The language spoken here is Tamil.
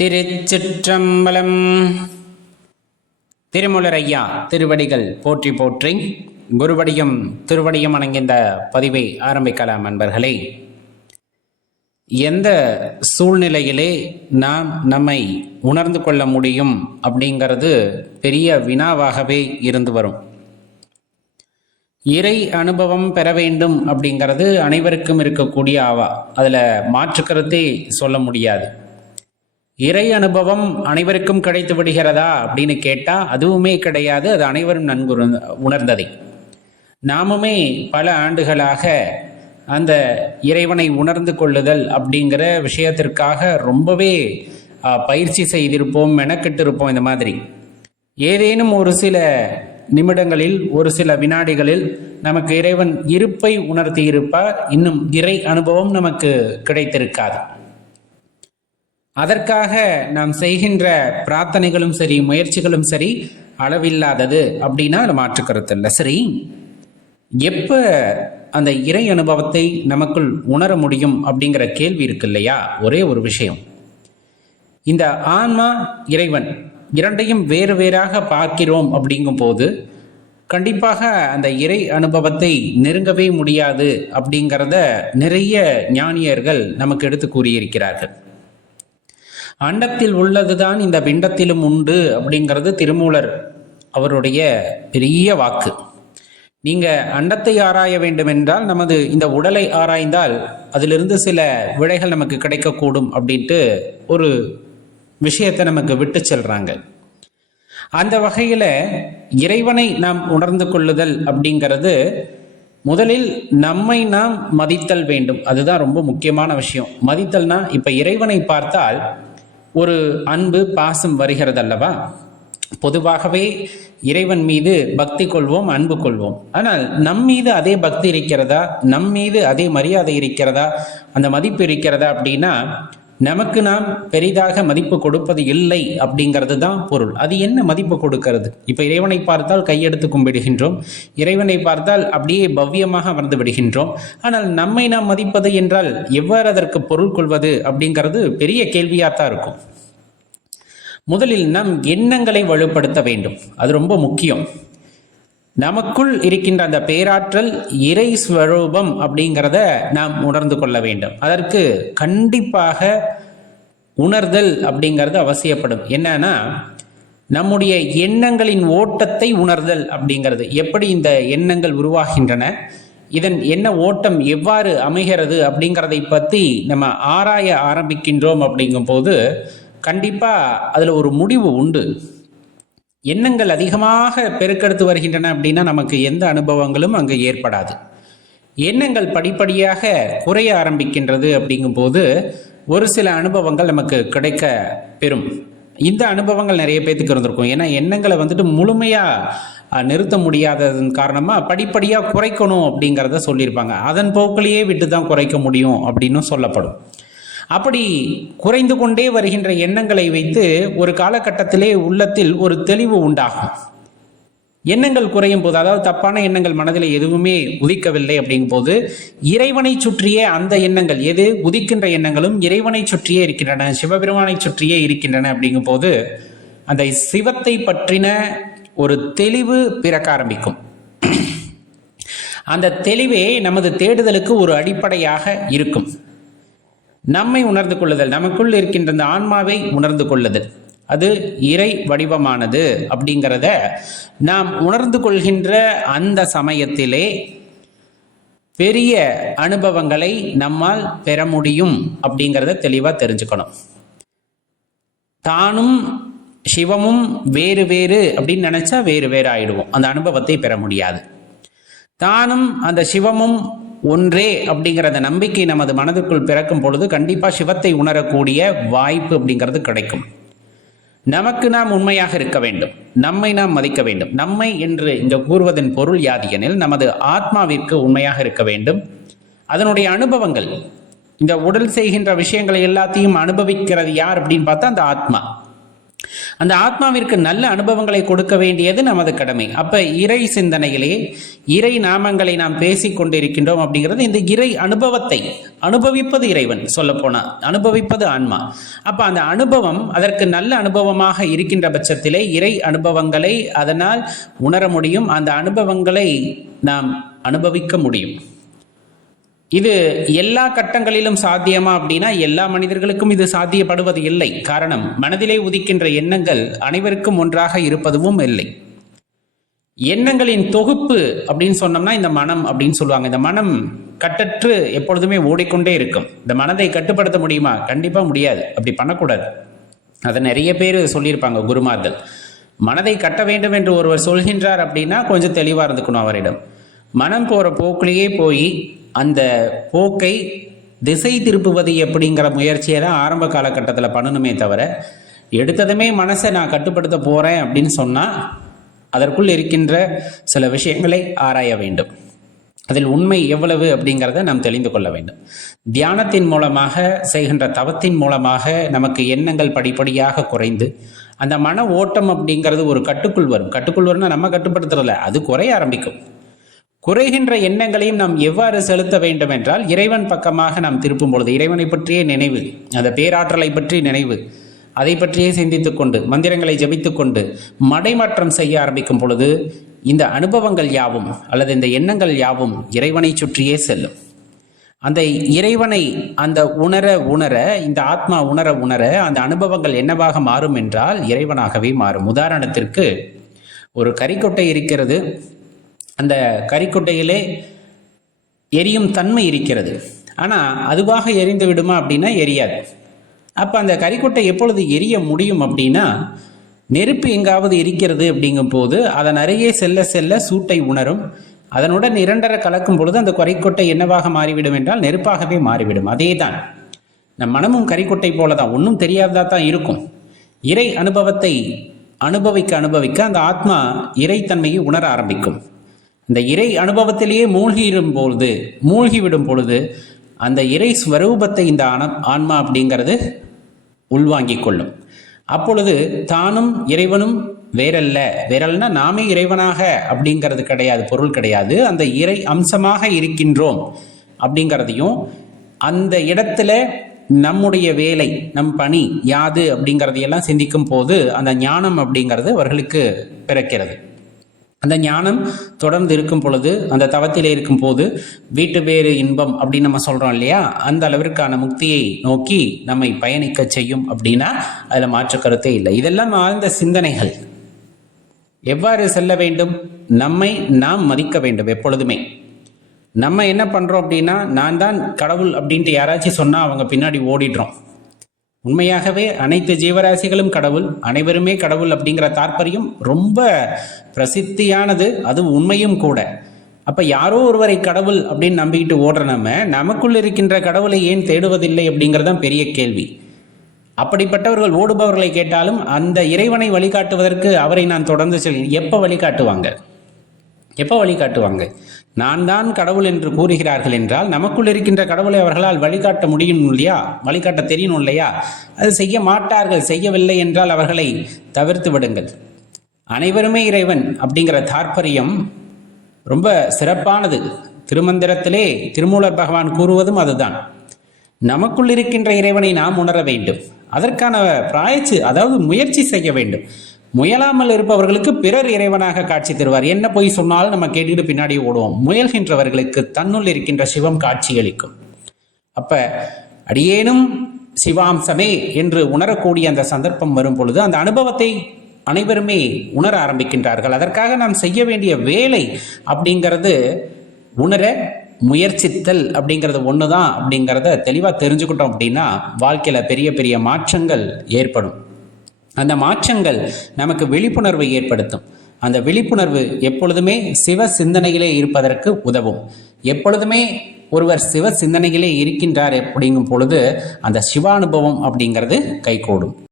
திருச்சிற்றம்பலம். திருமுலரையா திருவடிகள் போற்றி போற்றி குருவடியும் திருவடியும் அணங்கிந்த பதிவை ஆரம்பிக்கலாம் அன்பர்களே. எந்த சூழ்நிலையிலே நாம் நம்மை உணர்ந்து கொள்ள முடியும் அப்படிங்கிறது பெரிய வினாவாகவே இருந்து வரும். இறை அனுபவம் பெற வேண்டும் அப்படிங்கிறது அனைவருக்கும் இருக்கக்கூடிய ஆவா. அதில் மாற்றுக்கருத்தே சொல்ல முடியாது. இறை அனுபவம் அனைவருக்கும் கிடைத்து விடுகிறதா அப்படின்னு கேட்டால் அதுவுமே கிடையாது அது அனைவரும் நன்கு உணர்ந்ததை. நாமுமே பல ஆண்டுகளாக அந்த இறைவனை உணர்ந்து கொள்ளுதல் அப்படிங்கிற விஷயத்திற்காக ரொம்பவே பயிற்சி செய்திருப்போம் மெனக்கெட்டிருப்போம் இந்த மாதிரி. ஏதேனும் ஒரு சில நிமிடங்களில் ஒரு சில வினாடிகளில் நமக்கு இறைவன் இருப்பை உணர்த்தி இருப்பார் இன்னும் இறை அனுபவம் நமக்கு கிடைத்திருக்காது. அதற்காக நாம் செய்கின்ற பிரார்த்தனைகளும் சரி முயற்சிகளும் சரி அளவில்லாதது அப்படின்னா அது மாற்று கருத்து இல்லை சரி எப்ப அந்த இறை அனுபவத்தை நமக்குள் உணர முடியும் அப்படிங்கிற கேள்வி இருக்கு இல்லையா? ஒரே ஒரு விஷயம். இந்த ஆன்மா இறைவன் இரண்டையும் வேறு வேறாக பார்க்கிறோம் அப்படிங்கும் போது கண்டிப்பாக அந்த இறை அனுபவத்தை நெருங்கவே முடியாது அப்படிங்கிறத நிறைய ஞானியர்கள் நமக்கு எடுத்து கூறியிருக்கிறார்கள். அண்டத்தில் உள்ளதுதான் இந்த பிண்டத்திலும் உண்டு அப்படிங்கிறது திருமூலர் அவருடைய பெரிய வாக்கு. நீங்க அண்டத்தை ஆராய வேண்டும் என்றால் நமது இந்த உடலை ஆராய்ந்தால் அதிலிருந்து சில விடைகள் நமக்கு கிடைக்கக்கூடும் அப்படின்ட்டு ஒரு விஷயத்தை நமக்கு விட்டு செல்றாங்க. அந்த வகையில இறைவனை நாம் உணர்ந்து கொள்ளுதல் அப்படிங்கிறது முதலில் நம்மை நாம் மதித்தல் வேண்டும். அதுதான் ரொம்ப முக்கியமான விஷயம். மதித்தல்னா இப்ப இறைவனை பார்த்தால் ஒரு அன்பு பாசம் வருகிறது அல்லவா பொதுவாகவே இறைவன் மீது பக்தி கொள்வோம் அன்பு கொள்வோம். ஆனால் நம் மீது அதே பக்தி இருக்கிறதா? நம் மீது அதே மரியாதை இருக்கிறதா? அந்த மதிப்பு இருக்கிறதா அப்படின்னா நமக்கு நாம் பெரிதாக மதிப்பு கொடுப்பது இல்லை அப்படிங்கிறது தான் பொருள். அது என்ன மதிப்பு கொடுக்கிறது? இப்போ இறைவனை பார்த்தால் கையெடுத்து கும்பிடுகின்றோம். இறைவனை பார்த்தால் அப்படியே பவ்யமாக அமர்ந்து விடுகின்றோம். ஆனால் நம்மை நாம் மதிப்பது என்றால் எவ்வாறு அதற்கு பொருள் கொள்வது அப்படிங்கிறது பெரிய கேள்வியாக தான் இருக்கும். முதலில் நம் எண்ணங்களை வலுப்படுத்த வேண்டும். அது ரொம்ப முக்கியம். நமக்குள் இருக்கின்ற அந்த பேராற்றல் இறை ஸ்வரூபம் அப்படிங்கிறத நாம் உணர்ந்து கொள்ள வேண்டும். அதற்கு கண்டிப்பாக உணர்தல் அப்படிங்கிறது அவசியப்படும். என்னன்னா நம்முடைய எண்ணங்களின் ஓட்டத்தை உணர்தல் அப்படிங்கிறது. எப்படி இந்த எண்ணங்கள் உருவாகின்றன? இதன் என்ன ஓட்டம் எவ்வாறு அமைகிறது அப்படிங்கிறதை பற்றி நம்ம ஆராய ஆரம்பிக்கின்றோம் அப்படிங்கும்போது கண்டிப்பாக அதில் ஒரு முடிவு உண்டு. எண்ணங்கள் அதிகமாக பெருக்கெடுத்து வருகின்றன அப்படின்னா நமக்கு எந்த அனுபவங்களும் அங்கே ஏற்படாது. எண்ணங்கள் படிப்படியாக குறைய ஆரம்பிக்கின்றது அப்படிங்கும்போது ஒரு சில அனுபவங்கள் நமக்கு கிடைக்க பெறும். இந்த அனுபவங்கள் நிறைய பேத்துக்கு இருந்திருக்கும். ஏன்னா எண்ணங்களை வந்துட்டு முழுமையாக நிறுத்த முடியாததன் காரணமாக படிப்படியாக குறைக்கணும் அப்படிங்கிறத சொல்லியிருப்பாங்க. அதன் போக்கிலேயே விட்டு தான் குறைக்க முடியும் அப்படின்னும் சொல்லப்படும். அப்படி குறைந்து கொண்டே வருகின்ற எண்ணங்களை வைத்து ஒரு காலகட்டத்திலே உள்ளத்தில் ஒரு தெளிவு உண்டாகும். எண்ணங்கள் குறையும் போது அதாவது தப்பான எண்ணங்கள் மனதில் எதுவுமே உதிக்கவில்லை அப்படிங்கும்போது இறைவனை சுற்றியே அந்த எண்ணங்கள் எது? உதிக்கின்ற எண்ணங்களும் இறைவனை சுற்றியே இருக்கின்றன சிவபெருமானை சுற்றியே இருக்கின்றன அப்படிங்கும்போது அந்த சிவத்தை பற்றின ஒரு தெளிவு பிறக்க ஆரம்பிக்கும். அந்த தெளிவே நமது தேடுதலுக்கு ஒரு அடிப்படையாக இருக்கும். நம்மை உணர்ந்து கொள்ளுதல் நமக்குள் இருக்கின்ற அந்த ஆன்மாவை உணர்ந்து கொள்ளுதல். அது இறை வடிவமானது அப்படிங்கிறத நாம் உணர்ந்து கொள்கின்ற அந்த சமயத்திலே பெரிய அனுபவங்களை நம்மால் பெற முடியும் அப்படிங்கிறத தெளிவாக தெரிஞ்சுக்கணும். தானும் சிவமும் வேறு வேறு அப்படின்னு நினச்சா வேறு வேறு ஆயிடுவோம் அந்த அனுபவத்தை பெற முடியாது. தானும் அந்த சிவமும் ஒன்றே அப்படிங்கிற அந்த நம்பிக்கை நமது மனதுக்குள் பிறக்கும் பொழுது கண்டிப்பாக சிவத்தை உணரக்கூடிய வாய்ப்பு அப்படிங்கிறது கிடைக்கும். நமக்கு நாம் உண்மையாக இருக்க வேண்டும். நம்மை நாம் மதிக்க வேண்டும். நம்மை என்று இங்கு கூறுவதன் பொருள் யாது எனில் நமது ஆத்மாவிற்கு உண்மையாக இருக்க வேண்டும். அதனுடைய அனுபவங்கள் இந்த உடல் செய்கின்ற விஷயங்களை எல்லாத்தையும் அனுபவிக்கிறது யார் அப்படின்னு பார்த்தா அந்த ஆத்மா. அந்த ஆத்மாவிற்கு நல்ல அனுபவங்களை கொடுக்க வேண்டியது நமது கடமை. அப்ப இறை சிந்தனையிலே இறை நாமங்களை நாம் பேசிக் கொண்டிருக்கின்றோம் அப்படிங்கிறது இந்த இறை அனுபவத்தை அனுபவிப்பது இறைவன் சொல்ல போனா அனுபவிப்பது ஆன்மா. அப்ப அந்த அனுபவம் அதற்கு நல்ல அனுபவமாக இருக்கின்ற பட்சத்திலே இறை அனுபவங்களை அதனால் உணர முடியும். அந்த அனுபவங்களை நாம் அனுபவிக்க முடியும். இது எல்லா கட்டங்களிலும் சாத்தியமா அப்படின்னா எல்லா மனிதர்களுக்கும் இது சாத்தியப்படுவது இல்லை. காரணம் மனதிலே உதிக்கின்ற எண்ணங்கள் அனைவருக்கும் ஒன்றாக இருப்பதுவும் இல்லை. எண்ணங்களின் தொகுப்பு அப்படின்னு சொன்னோம்னா இந்த மனம் அப்படின்னு சொல்லுவாங்க. இந்த மனம் கட்டற்று எப்பொழுதுமே ஓடிக்கொண்டே இருக்கும். இந்த மனதை கட்டுப்படுத்த முடியுமா? கண்டிப்பா முடியாது. அப்படி பண்ணக்கூடாது. அதை நிறைய பேர் சொல்லியிருப்பாங்க குருமார்கள். மனதை கட்ட வேண்டும் என்று ஒருவர் சொல்கின்றார் அப்படின்னா கொஞ்சம் தெளிவாக இருந்துக்கணும் அவரிடம். மனம் போகிற போக்கிலேயே போய் அந்த போக்கை திசை திருப்புவது எப்படிங்கிற முயற்சியை தான் ஆரம்ப காலகட்டத்தில் பண்ணணுமே தவிர எடுத்ததுமே மனசை நான் கட்டுப்படுத்த போகிறேன் அப்படின்னு சொன்னால் அதற்குள் இருக்கின்ற சில விஷயங்களை ஆராய வேண்டும். அதில் உண்மை எவ்வளவு அப்படிங்கிறத நாம் தெரிந்து கொள்ள வேண்டும். தியானத்தின் மூலமாக செய்கின்ற தவத்தின் மூலமாக நமக்கு எண்ணங்கள் படிப்படியாக குறைந்து அந்த மன ஓட்டம் அப்படிங்கிறது ஒரு கட்டுக்குள் வரும். கட்டுக்குள் வரும்னா நம்ம கட்டுப்படுத்துறதில்ல அது குறைய ஆரம்பிக்கும். குறைகின்ற எண்ணங்களையும் நாம் எவ்வாறு செலுத்த வேண்டும் என்றால் இறைவன் பக்கமாக நாம் திருப்பும் பொழுது இறைவனை பற்றிய நினைவு அந்த பேராற்றலை பற்றி நினைவு அதை பற்றியே சிந்தித்து கொண்டு மந்திரங்களை ஜபித்து கொண்டு மடைமாற்றம் செய்ய ஆரம்பிக்கும் பொழுது இந்த அனுபவங்கள் யாவும் அல்லது இந்த எண்ணங்கள் யாவும் இறைவனை சுற்றியே செல்லும். அந்த இறைவனை அந்த உணர உணர இந்த ஆத்மா உணர உணர அந்த அனுபவங்கள் என்னவாக மாறும் என்றால் இறைவனாகவே மாறும். உதாரணத்திற்கு ஒரு கறிக்கொட்டை இருக்கிறது. அந்த கறிக்குட்டையிலே எரியும் தன்மை இருக்கிறது. ஆனால் அதுவாக எரிந்து விடுமா அப்படின்னா எரியாது. அப்போ அந்த கறிக்குட்டை எப்பொழுது எரிய முடியும் அப்படின்னா நெருப்பு எங்காவது இருக்கிறது அப்படிங்கும் போது அதன் அருகே செல்ல செல்ல சூட்டை உணரும். அதனுடன் இரண்டரை கலக்கும் பொழுது அந்த கறிக்கொட்டை என்னவாக மாறிவிடும் என்றால் நெருப்பாகவே மாறிவிடும். அதே தான் நம் மனமும் கறிக்கொட்டை போல தான் ஒன்றும் தெரியாததா தான் இருக்கும். இறை அனுபவத்தை அனுபவிக்க அனுபவிக்க அந்த ஆத்மா இறைத்தன்மையை உணர ஆரம்பிக்கும். இந்த இறை அனுபவத்திலேயே மூழ்கிடும் பொழுது மூழ்கிவிடும் பொழுது அந்த இறை ஸ்வரூபத்தை இந்த ஆன்மா அப்படிங்கிறது உள்வாங்கிக் கொள்ளும். அப்பொழுது தானும் இறைவனும் வேறல்ல. வேறல்னா நாமே இறைவனாக அப்படிங்கிறது கிடையாது பொருள் கிடையாது. அந்த இறை அம்சமாக இருக்கின்றோம் அப்படிங்கிறதையும் அந்த இடத்துல நம்முடைய வேலை நம் பணி யாது அப்படிங்கிறதையெல்லாம் சிந்திக்கும் போது அந்த ஞானம் அப்படிங்கிறது அவர்களுக்கு பிறக்கிறது. அந்த ஞானம் தொடர்ந்து இருக்கும் பொழுது அந்த தவத்திலே இருக்கும் போது வீட்டு வேறு இன்பம் அப்படின்னு நம்ம சொல்கிறோம் இல்லையா? அந்த அளவிற்கான முக்தியை நோக்கி நம்மை பயணிக்க செய்யும் அப்படின்னா அதில் மாற்று கருத்தே இல்லை. இதெல்லாம் ஆழ்ந்த சிந்தனைகள். எவ்வாறு செல்ல வேண்டும்? நம்மை நாம் மதிக்க வேண்டும் எப்பொழுதுமே. நம்ம என்ன பண்ணுறோம் அப்படின்னா நான் தான் கடவுள் அப்படின்ட்டு யாராச்சும் சொன்னால் அவங்க பின்னாடி ஓடிடுறோம். உண்மையாகவே அனைத்து ஜீவராசிகளும் கடவுள் அனைவருமே கடவுள் அப்படிங்கிற தாற்பயம் ரொம்ப பிரசித்தியானது அது உண்மையும் கூட. அப்போ யாரோ ஒருவரை கடவுள் அப்படின்னு நம்பிக்கிட்டு ஓடுற நம்ம நமக்குள் இருக்கின்ற கடவுளை ஏன் தேடுவதில்லை அப்படிங்கிறதான் பெரிய கேள்வி. அப்படிப்பட்டவர்கள் ஓடுபவர்களை கேட்டாலும் அந்த இறைவனை வழிகாட்டுவதற்கு அவரை நான் தொடர்ந்து செல் எப்போ வழிகாட்டுவாங்க? எப்போ வழிகாட்டுவாங்க நான் தான் கடவுள் என்று கூறுகிறார்கள் என்றால் நமக்குள் இருக்கின்ற கடவுளை அவர்களால் வழிகாட்ட முடியும் இல்லையா? வழிகாட்ட தெரியணும் இல்லையா? அது செய்ய மாட்டார்கள் செய்யவில்லை என்றால் அவர்களை தவிர்த்து விடுங்கள். அனைவருமே இறைவன் அப்படிங்கிற தாற்பயம் ரொம்ப சிறப்பானது. திருமந்திரத்திலே திருமூலர் பகவான் கூறுவதும் அதுதான். நமக்குள் இருக்கின்ற இறைவனை நாம் உணர வேண்டும். அதற்கான பிராய்ச்சி அதாவது முயற்சி செய்ய வேண்டும். முயலாமல் இருப்பவர்களுக்கு பிறர் இறைவனாக காட்சி தருவார். என்ன போய் சொன்னாலும் நம்ம கேட்டுக்கிட்டு பின்னாடி ஓடுவோம். முயல்கின்றவர்களுக்கு தன்னுள் இருக்கின்ற சிவம் காட்சியளிக்கும் அப்ப அடியேனும் சிவாம்சமே என்று உணரக்கூடிய அந்த சந்தர்ப்பம் வரும் பொழுது அந்த அனுபவத்தை அனைவருமே உணர ஆரம்பிக்கின்றார்கள். அதற்காக நாம் செய்ய வேண்டிய வேலை அப்படிங்கிறது உணர முயற்சித்தல் அப்படிங்கிறது ஒன்று தான் அப்படிங்கிறத தெளிவாக தெரிஞ்சுக்கிட்டோம் அப்படின்னா வாழ்க்கையில் பெரிய பெரிய மாற்றங்கள் ஏற்படும். அந்த மாற்றங்கள் நமக்கு விழிப்புணர்வை ஏற்படுத்தும். அந்த விழிப்புணர்வு எப்பொழுதுமே சிவ சிந்தனையிலே இருப்பதற்கு உதவும். எப்பொழுதுமே ஒருவர் சிவ சிந்தனையிலே இருக்கின்றார் அப்படிங்கும் பொழுது அந்த சிவானுபவம் அப்படிங்கிறது கைகூடும்.